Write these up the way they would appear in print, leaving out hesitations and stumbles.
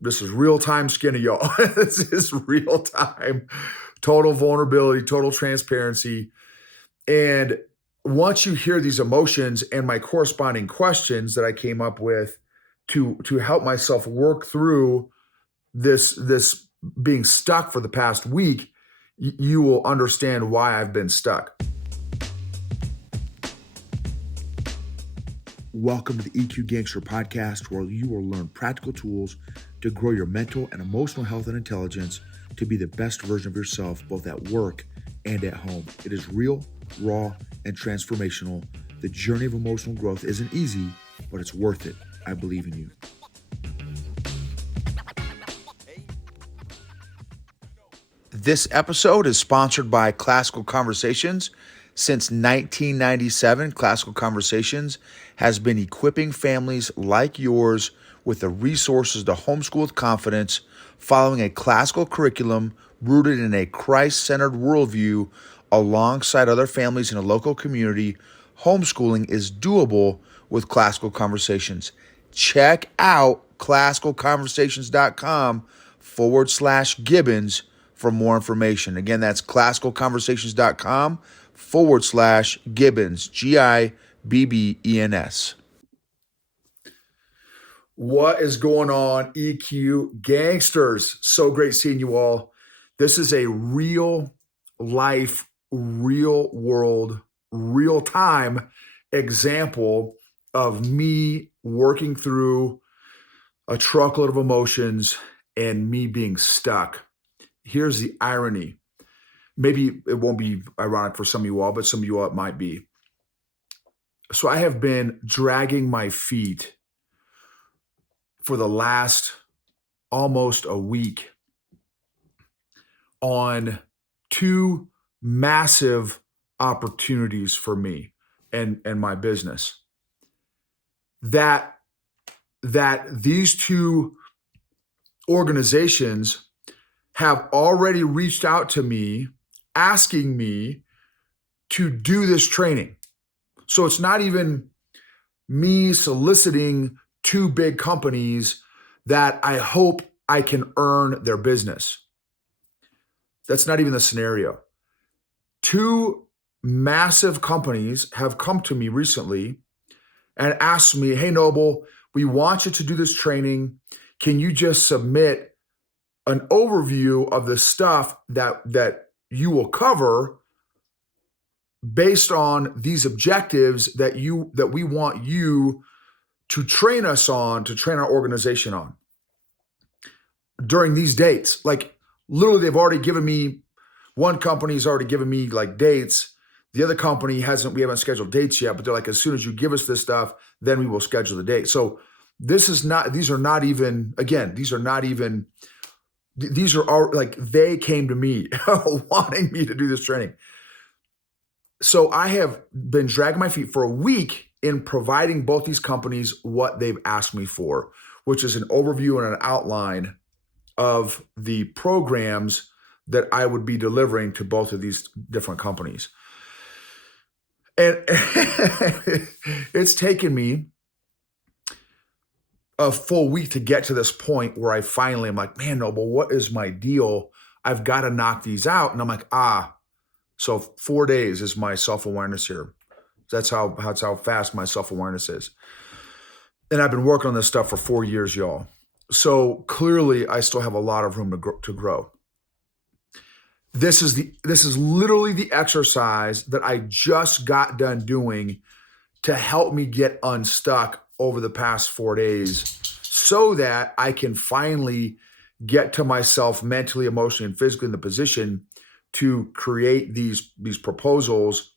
this is real time skinny, y'all. This is real time, total vulnerability, total transparency. And once you hear these emotions and my corresponding questions that I came up with to help myself work through this being stuck for the past week, you will understand why I've been stuck. Welcome to the EQ Gangster podcast, where you will learn practical tools to grow your mental and emotional health and intelligence to be the best version of yourself, both at work and at home. It is real, raw, and transformational. The journey of emotional growth isn't easy, but it's worth it. I believe in you. This episode is sponsored by Classical Conversations. Since 1997, Classical Conversations has been equipping families like yours with the resources to homeschool with confidence, following a classical curriculum rooted in a Christ-centered worldview alongside other families in a local community. Homeschooling is doable with Classical Conversations. Check out classicalconversations.com/Gibbons for more information. Again, that's classicalconversations.com/Gibbons, Gibbens. What is going on, EQ Gangsters? So great seeing you all. This is a real life, real world, real time example of me working through a truckload of emotions and me being stuck. Here's the irony. Maybe it won't be ironic for some of you all, but some of you all it might be. So I have been dragging my feet for the last almost a week on two massive opportunities for me and my business. That these two organizations have already reached out to me asking me to do this training. So it's not even me soliciting two big companies that I hope I can earn their business. That's not even the scenario. Two massive companies have come to me recently and asked me, "Hey, Noble, we want you to do this training. Can you just submit an overview of the stuff that you will cover based on these objectives that we want you to train us on, to train our organization on during these dates?" Like literally they've already given me, one company's already given me like dates. The other company we haven't scheduled dates yet, but they're like, as soon as you give us this stuff, then we will schedule the date. So these are all like, they came to me wanting me to do this training. So I have been dragging my feet for a week in providing both these companies what they've asked me for, which is an overview and an outline of the programs that I would be delivering to both of these different companies. And it's taken me a full week to get to this point where I finally am like, man, Noble, what is my deal? I've got to knock these out. And I'm like, so 4 days is my self-awareness here. That's how fast my self-awareness is. And I've been working on this stuff for 4 years, y'all. So clearly I still have a lot of room to grow. This is literally the exercise that I just got done doing to help me get unstuck over the past 4 days so that I can finally get to myself mentally, emotionally, and physically in the position to create these proposals,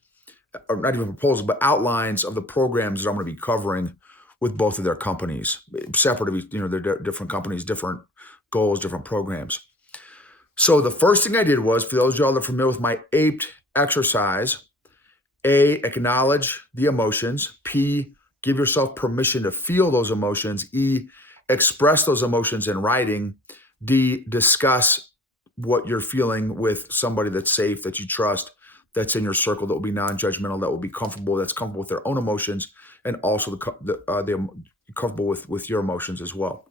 or not even proposals, but outlines of the programs that I'm going to be covering with both of their companies. Separate, they're different companies, different goals, different programs. So the first thing I did was, for those of y'all that are familiar with my APED exercise, A, acknowledge the emotions. P, give yourself permission to feel those emotions. E, express those emotions in writing. D, discuss what you're feeling with somebody that's safe, that you trust, that's in your circle, that will be non-judgmental, that will be comfortable, that's comfortable with their own emotions, and also the comfortable with your emotions as well.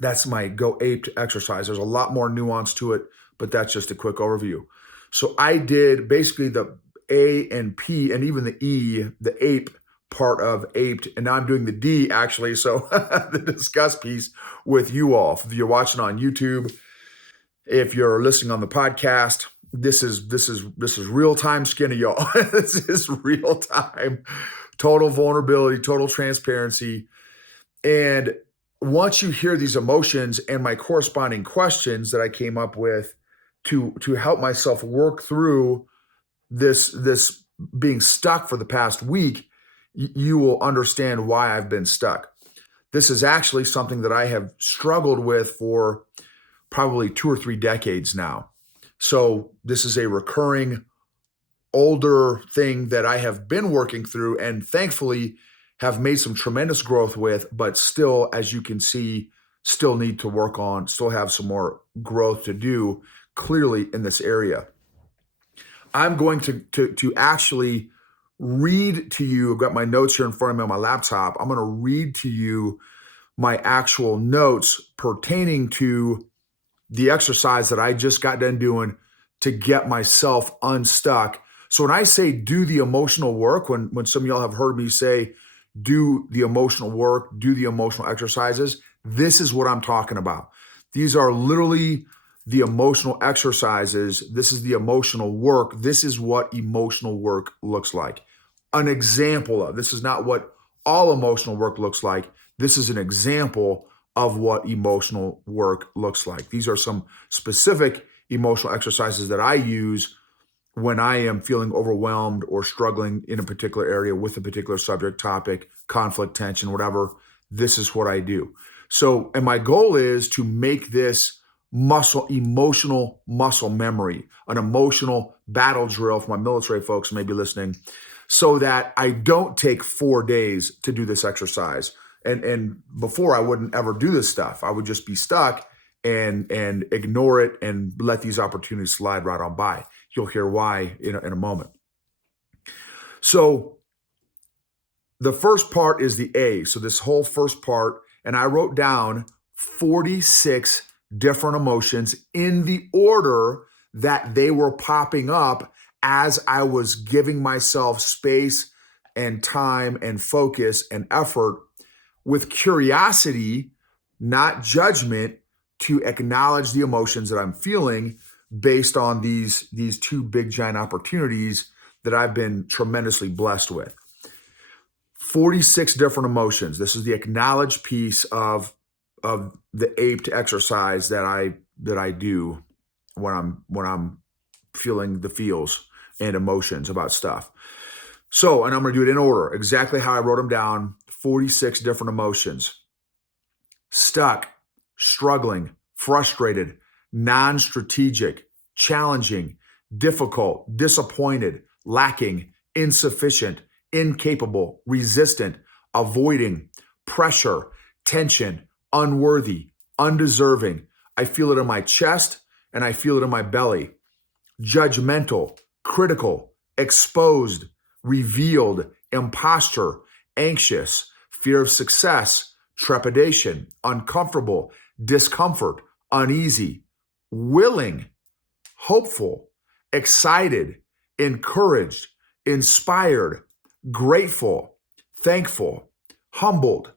That's my Go Ape exercise. There's a lot more nuance to it, but that's just a quick overview. So I did basically the A and P and even the E, the ape part of aped, and now I'm doing the D actually. So the discuss piece with you all. If you're watching on YouTube, if you're listening on the podcast, this is real time skinny, y'all. This is real time, total vulnerability, total transparency. And once you hear these emotions and my corresponding questions that I came up with to help myself work through this being stuck for the past week, you will understand why I've been stuck. This is actually something that I have struggled with for probably 2 or 3 decades now. So this is a recurring older thing that I have been working through and thankfully have made some tremendous growth with, but still, as you can see, still need to work on, still have some more growth to do clearly in this area. I'm going to actually read to you. I've got my notes here in front of me on my laptop. I'm going to read to you my actual notes pertaining to the exercise that I just got done doing to get myself unstuck. So when I say do the emotional work, when some of y'all have heard me say do the emotional work, do the emotional exercises, this is what I'm talking about. These are literally the emotional exercises. This is the emotional work. This is what emotional work looks like. An example of, this is not what all emotional work looks like. This is an example of what emotional work looks like. These are some specific emotional exercises that I use when I am feeling overwhelmed or struggling in a particular area with a particular subject, topic, conflict, tension, whatever. This is what I do. So, and my goal is to make this emotional muscle memory, an emotional battle drill for my military folks maybe listening, so that I don't take 4 days to do this exercise. And before I wouldn't ever do this stuff. I would just be stuck and ignore it and let these opportunities slide right on by. You'll hear why in a moment. So the first part is the A. So this whole first part, and I wrote down 46 different emotions in the order that they were popping up as I was giving myself space and time and focus and effort with curiosity, not judgment, to acknowledge the emotions that I'm feeling based on these 2 big giant opportunities that I've been tremendously blessed with. 46 different emotions. This is the acknowledge piece of the aped exercise that I do when I'm feeling the feels and emotions about stuff. So, and I'm going to do it in order, exactly how I wrote them down. 46 different emotions. Stuck, struggling, frustrated, non-strategic, challenging, difficult, disappointed, lacking, insufficient, incapable, resistant, avoiding, pressure, tension, unworthy, undeserving. I feel it in my chest and I feel it in my belly. Judgmental, critical, exposed, revealed, imposter, anxious, fear of success, trepidation, uncomfortable, discomfort, uneasy, willing, hopeful, excited, encouraged, inspired, grateful, thankful, humbled,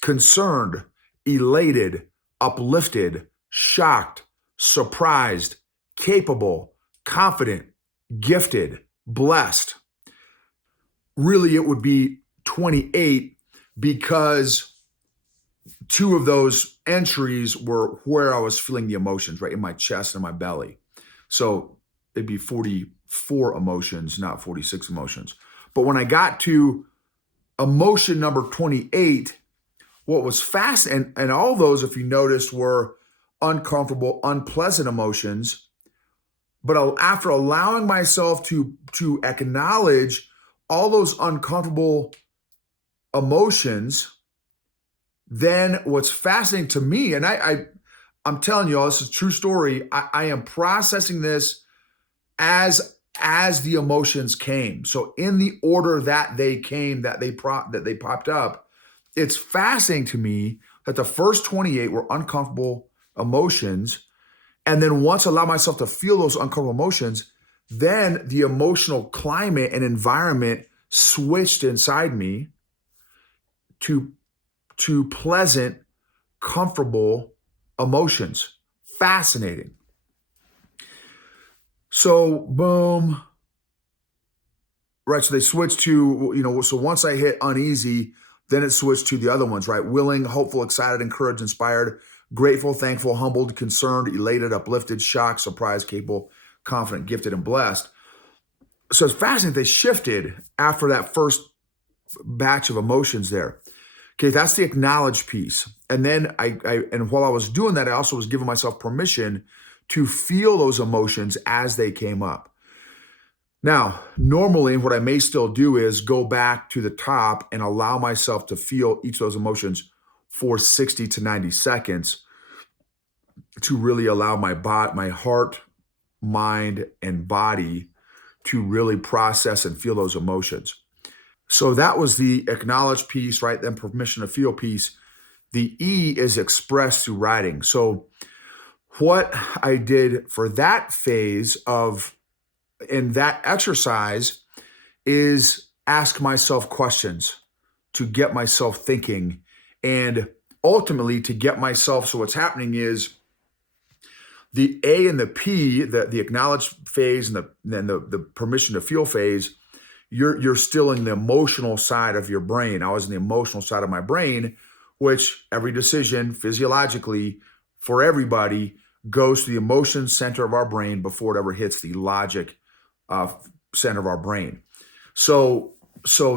concerned, elated, uplifted, shocked, surprised, capable, confident, gifted, blessed. Really, it would be 28 because 2 of those entries were where I was feeling the emotions, right, in my chest and my belly. So it'd be 44 emotions, not 46 emotions. But when I got to emotion number 28, what was fast, and all those, if you noticed, were uncomfortable, unpleasant emotions. But after allowing myself to acknowledge all those uncomfortable emotions, then what's fascinating to me, and I'm telling you all, this is a true story. I am processing this as the emotions came. So in the order that they came, that they popped up, it's fascinating to me that the first 28 were uncomfortable emotions. And then once I allow myself to feel those uncomfortable emotions, then the emotional climate and environment switched inside me to pleasant, comfortable emotions. Fascinating. So boom. Right. So they switched to, so once I hit uneasy, then it switched to the other ones, right? Willing, hopeful, excited, encouraged, inspired, grateful, thankful, humbled, concerned, elated, uplifted, shocked, surprised, capable, confident, gifted, and blessed. So it's fascinating. They shifted after that first batch of emotions there. Okay, that's the acknowledge piece. And then and while I was doing that, I also was giving myself permission to feel those emotions as they came up. Now, normally what I may still do is go back to the top and allow myself to feel each of those emotions for 60 to 90 seconds to really allow my heart, mind, and body to really process and feel those emotions. So that was the acknowledge piece, right? Then permission to feel piece. The E is expressed through writing. So what I did for that phase in that exercise is ask myself questions to get myself thinking and ultimately to get myself. So what's happening is the A and the P, the acknowledge phase and then the permission to feel phase, you're still in the emotional side of your brain. I was in the emotional side of my brain, which every decision physiologically for everybody goes to the emotion center of our brain before it ever hits the logic center of our brain. So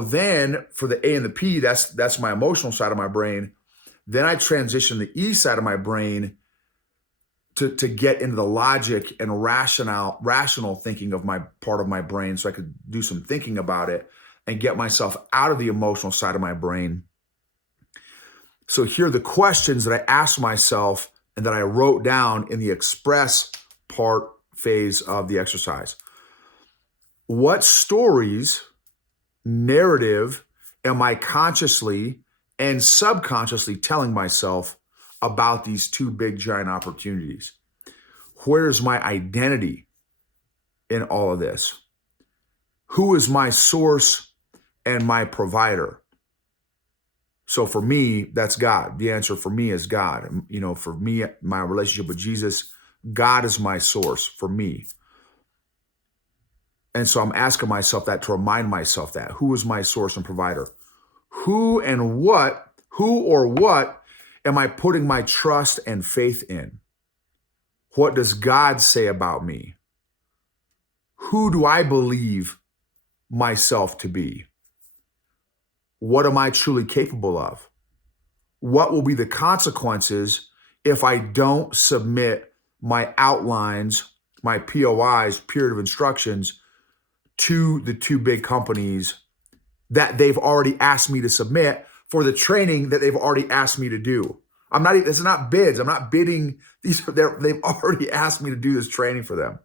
then for the A and the P, that's my emotional side of my brain. Then I transition the E side of my brain to get into the logic and rational thinking of my part of my brain, so I could do some thinking about it and get myself out of the emotional side of my brain. So here are the questions that I asked myself and that I wrote down in the express part phase of the exercise. What stories, narrative, am I consciously and subconsciously telling myself about these two big giant opportunities? Where's my identity in all of this? Who is my source and my provider? So for me, that's God. The answer for me is God. For me, my relationship with Jesus, God is my source for me. And so I'm asking myself that to remind myself that. Who is my source and provider? Who or what am I putting my trust and faith in? What does God say about me? Who do I believe myself to be? What am I truly capable of? What will be the consequences if I don't submit my outlines, my POIs, period of instructions, to the two big companies that they've already asked me to submit for the training that they've already asked me to do? This is not bids. I'm not bidding. They've already asked me to do this training for them.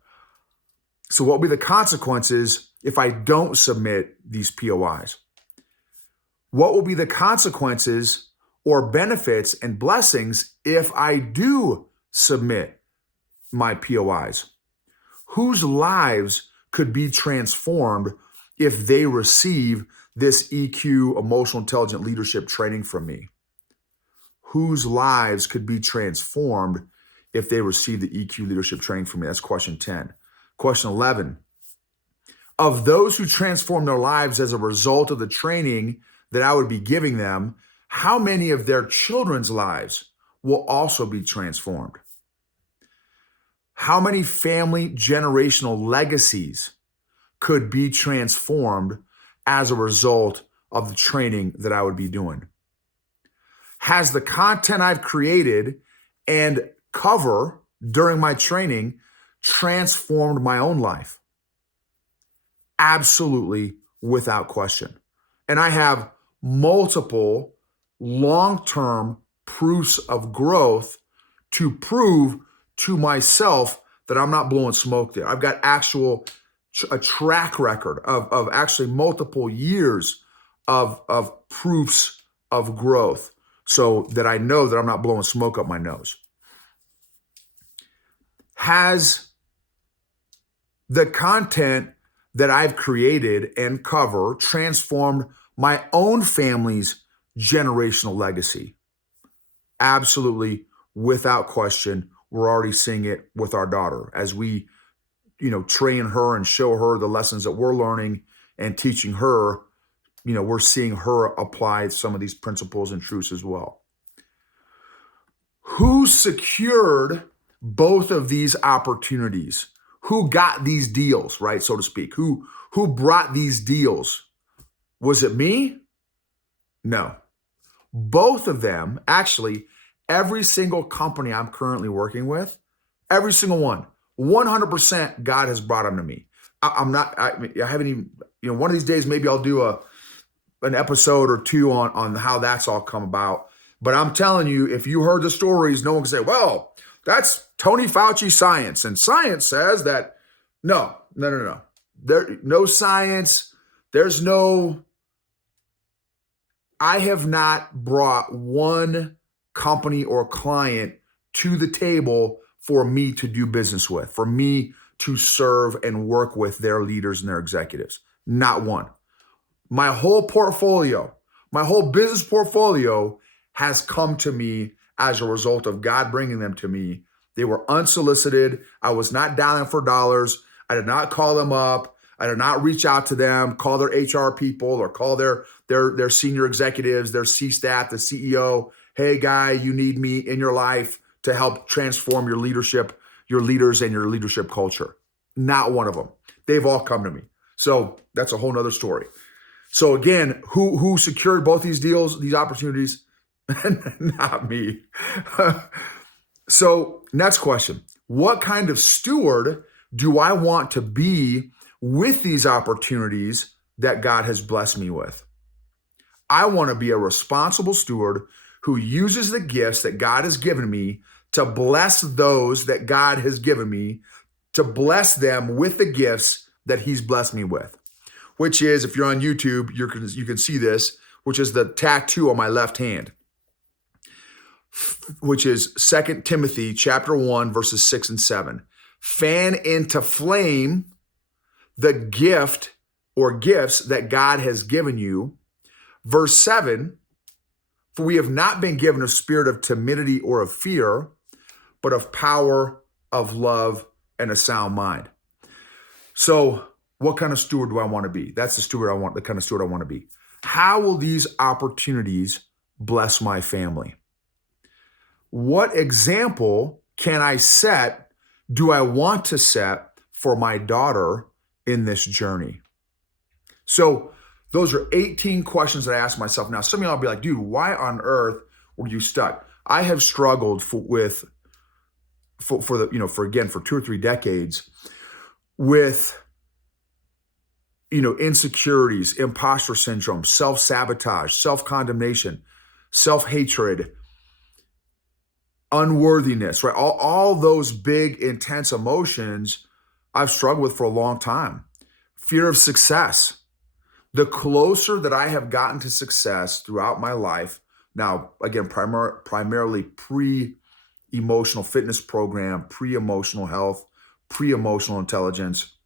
So what will be the consequences if I don't submit these POIs? What will be the consequences or benefits and blessings if I do submit my POIs? Whose lives could be transformed if they receive this EQ, emotional intelligent leadership training from me? Whose lives could be transformed if they receive the EQ leadership training from me? That's question 10. Question 11. Of those who transform their lives as a result of the training that I would be giving them, how many of their children's lives will also be transformed? How many family generational legacies could be transformed as a result of the training that I would be doing? Has the content I've created and cover during my training transformed my own life? Absolutely, without question. And I have multiple long-term proofs of growth to prove to myself that I'm not blowing smoke there. I've got a track record of actually multiple years of proofs of growth. so that I know that I'm not blowing smoke up my nose. Has the content that I've created and cover transformed my own family's generational legacy? Absolutely, without question. We're already seeing it with our daughter as we, train her and show her the lessons that we're learning and teaching her. We're seeing her apply some of these principles and truths as well. Who secured both of these opportunities? Who got these deals, right, so to speak? Who brought these deals? Was it me? No. Both of them, actually, every single company I'm currently working with, every single one, 100% God has brought them to me. I haven't even, one of these days, maybe I'll do an episode or two on how that's all come about. But I'm telling you, if you heard the stories, no one can say, well, that's Tony Fauci science. And science says that, no. No science. I have not brought one company or client to the table for me to do business with, for me to serve and work with their leaders and their executives. Not one. My whole portfolio, my whole business portfolio has come to me as a result of God bringing them to me. They were unsolicited. I was not dialing for dollars. I did not call them up. I did not reach out to them, call their HR people or call their senior executives, their C-staff, the CEO. Hey, guy, you need me in your life to help transform your leadership, your leaders, and your leadership culture. Not one of them. They've all come to me. So that's a whole nother story. So again, who secured both these deals, these opportunities? Not me. So next question. What kind of steward do I want to be with these opportunities that God has blessed me with? I want to be a responsible steward who uses the gifts that God has given me to bless those that God has given me, to bless them with the gifts that he's blessed me with, which is, if you're on YouTube, you can see this, which is the tattoo on my left hand, which is 2 Timothy chapter 1, verses 6 and 7. Fan into flame the gift or gifts that God has given you. Verse 7, for we have not been given a spirit of timidity or of fear, but of power, of love, and a sound mind. So what kind of steward do I want to be? That's the kind of steward I want to be. How will these opportunities bless my family? What example can I set, do I want to set for my daughter in this journey? So those are 18 questions that I ask myself. Now, some of y'all will be like, dude, why on earth were you stuck? I have struggled for 2 or 3 decades with, insecurities, imposter syndrome, self-sabotage, self-condemnation, self-hatred, unworthiness, right? All those big, intense emotions I've struggled with for a long time. Fear of success. The closer that I have gotten to success throughout my life, now, again, primarily pre-emotional fitness program, pre-emotional health, pre-emotional intelligence,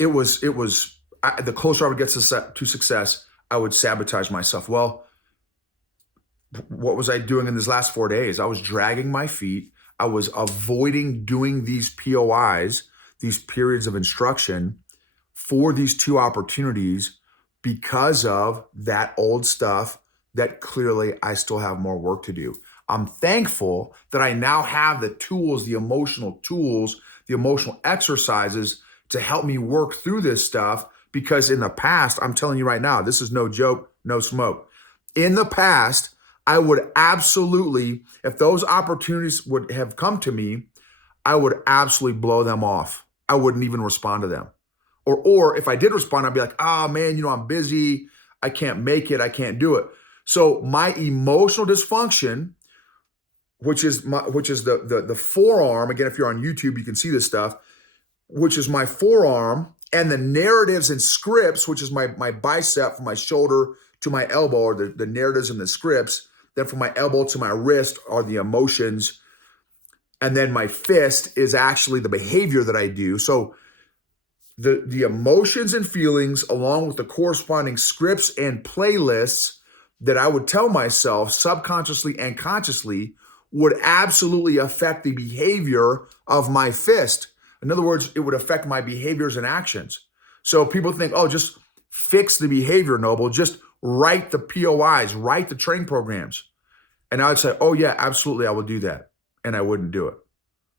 the closer I would get to success, I would sabotage myself. Well, what was I doing in these last 4 days? I was dragging my feet. I was avoiding doing these POIs, these periods of instruction, for these 2 opportunities because of that old stuff that clearly I still have more work to do. I'm thankful that I now have the tools, the emotional exercises to help me work through this stuff, because in the past, I'm telling you right now, this is no joke, no smoke. In the past, I would absolutely, if those opportunities would have come to me, I would absolutely blow them off. I wouldn't even respond to them. Or if I did respond, I'd be like, oh man, I'm busy. I can't make it. I can't do it. So my emotional dysfunction, which is the forearm, again, if you're on YouTube, you can see this stuff, which is my forearm, and the narratives and scripts, which is my bicep from my shoulder to my elbow are the narratives and the scripts. Then from my elbow to my wrist are the emotions. And then my fist is actually the behavior that I do. So the emotions and feelings, along with the corresponding scripts and playlists that I would tell myself subconsciously and consciously, would absolutely affect the behavior of my fist. In other words, it would affect my behaviors and actions. So people think, oh, just fix the behavior, Noble. Just write the POIs, write the training programs. And I would say, oh, yeah, absolutely, I will do that. And I wouldn't do it.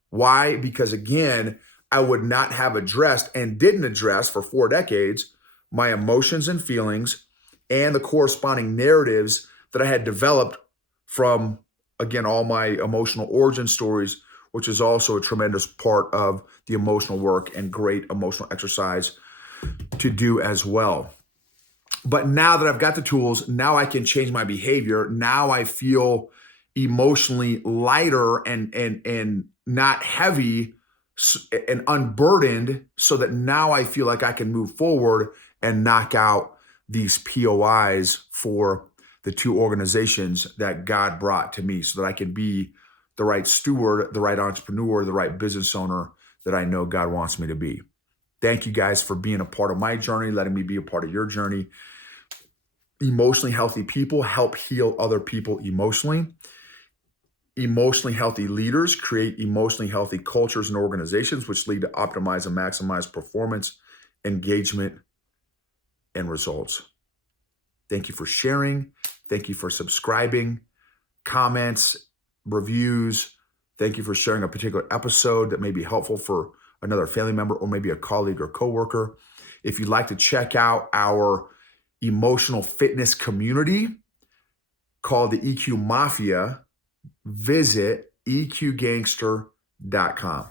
Why? Because again, I would not have addressed and didn't address for 4 decades my emotions and feelings and the corresponding narratives that I had developed from, again, all my emotional origin stories, which is also a tremendous part of the emotional work and great emotional exercise to do as well. But now that I've got the tools, now I can change my behavior. Now I feel emotionally lighter and not heavy and unburdened, so that now I feel like I can move forward and knock out these POIs for the 2 organizations that God brought to me, so that I can be the right steward, the right entrepreneur, the right business owner that I know God wants me to be. Thank you guys for being a part of my journey, letting me be a part of your journey. Emotionally healthy people help heal other people emotionally. Emotionally healthy leaders create emotionally healthy cultures and organizations, which lead to optimize and maximize performance, engagement, and results. Thank you for sharing. Thank you for subscribing, comments, reviews. Thank you for sharing a particular episode that may be helpful for another family member or maybe a colleague or coworker. If you'd like to check out our emotional fitness community called the EQ Mafia, visit eqgangster.com.